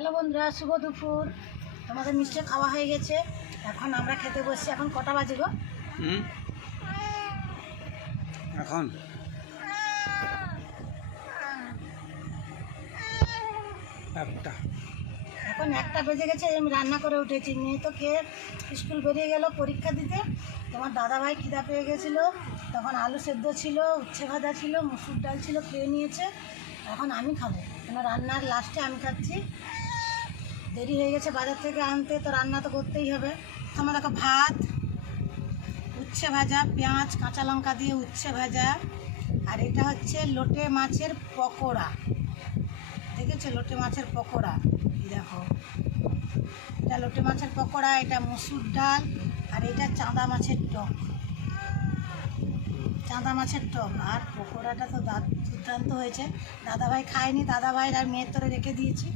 Hello বন্ধুরা, শুভ দুপুর। তোমাদের নিশ্চয় খাওয়া হয়ে গেছে। এখন আমরা খেতে বসছি। এখন কটা বাজে গো? এখন এখন একটা বেজে গেছে। আমি রান্না করে উঠেছি। মেয়ে তো খেয়ে স্কুল বেরিয়ে গেল পরীক্ষা দিতে। তোমার দাদাভাই খিদা পেয়ে গেছিলো, তখন আলু সেদ্ধ ছিল, উচ্ছে ভাজা ছিল, মুসুর ডাল ছিল, খেয়ে নিয়েছে। এখন আমি খাবো, কেন রান্নার লাস্টে আমি খাচ্ছি। দেরি হয়ে গেছে বাজার থেকে আনতে, তো রান্না তো করতেই হবে। আমার দেখো ভাত, উচ্ছে ভাজা, পেঁয়াজ কাঁচা লঙ্কা দিয়ে উচ্ছে ভাজা, আর এটা হচ্ছে লোটে মাছের পকোড়া। দেখেছো লোটে মাছের পকোড়া? এই দেখো, এটা লোটে মাছের পকোড়া, এটা মসুর ডাল, আর এটা চাঁদা মাছের টক। চাঁদা মাছের টক আর পকোড়াটা তো দুর্দান্ত হয়েছে। দাদাভাই খায়নি, দাদাভাই আর মেয়ের তরে রেখে দিয়েছি।